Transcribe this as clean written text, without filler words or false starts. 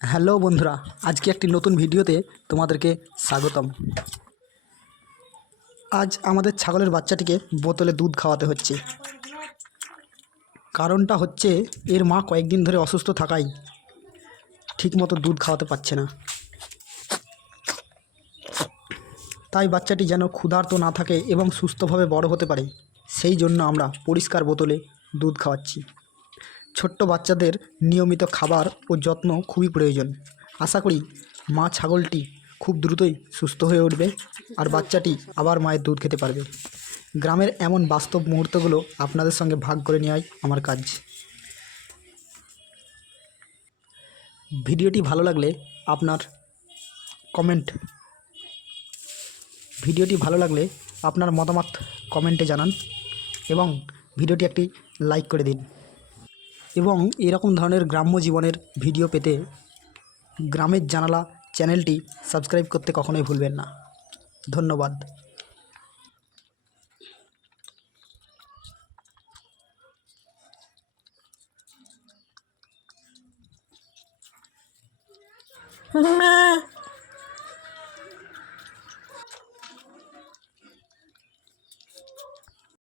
Hello বন্ধুরা, আজকে একটি নতুন ভিডিওতে তোমাদেরকে স্বাগতম। আজ আমাদের ছাগলের বাচ্চাটিকে বোতলে দুধ খাওয়াতে হচ্ছে। কারণটা হচ্ছে এর মা কয়েকদিন ধরে অসুস্থ থাকায় ঠিকমতো দুধ খাওয়াতে পারছে না। তাই বাচ্চাটি যেন ক্ষুধার্ত না থাকে এবং সুস্থভাবে বড় হতে পারে, সেই জন্য আমরা পরিষ্কার বোতলে দুধ খাওয়াচ্ছি। ছোট্ট বাচ্চাদের নিয়মিত খাবার ও যত্ন খুবই প্রয়োজন। আশা করি মা ছাগলটি খুব দ্রুতই সুস্থ হয়ে উঠবে আর বাচ্চাটি আবার মায়ের দুধ খেতে পারবে। গ্রামের এমন বাস্তব মুহূর্তগুলো আপনাদের সঙ্গে ভাগ করে নেওয়াই আমার কাজ। ভিডিওটি ভালো লাগলে আপনার মতামত কমেন্টে জানান এবং ভিডিওটি একটি লাইক করে দিন। এবং এরকম ধরনের গ্রাম্য জীবনের ভিডিও পেতে গ্রামের জানালা চ্যানেলটি সাবস্ক্রাইব করতে কখনোই ভুলবেন না। ধন্যবাদ।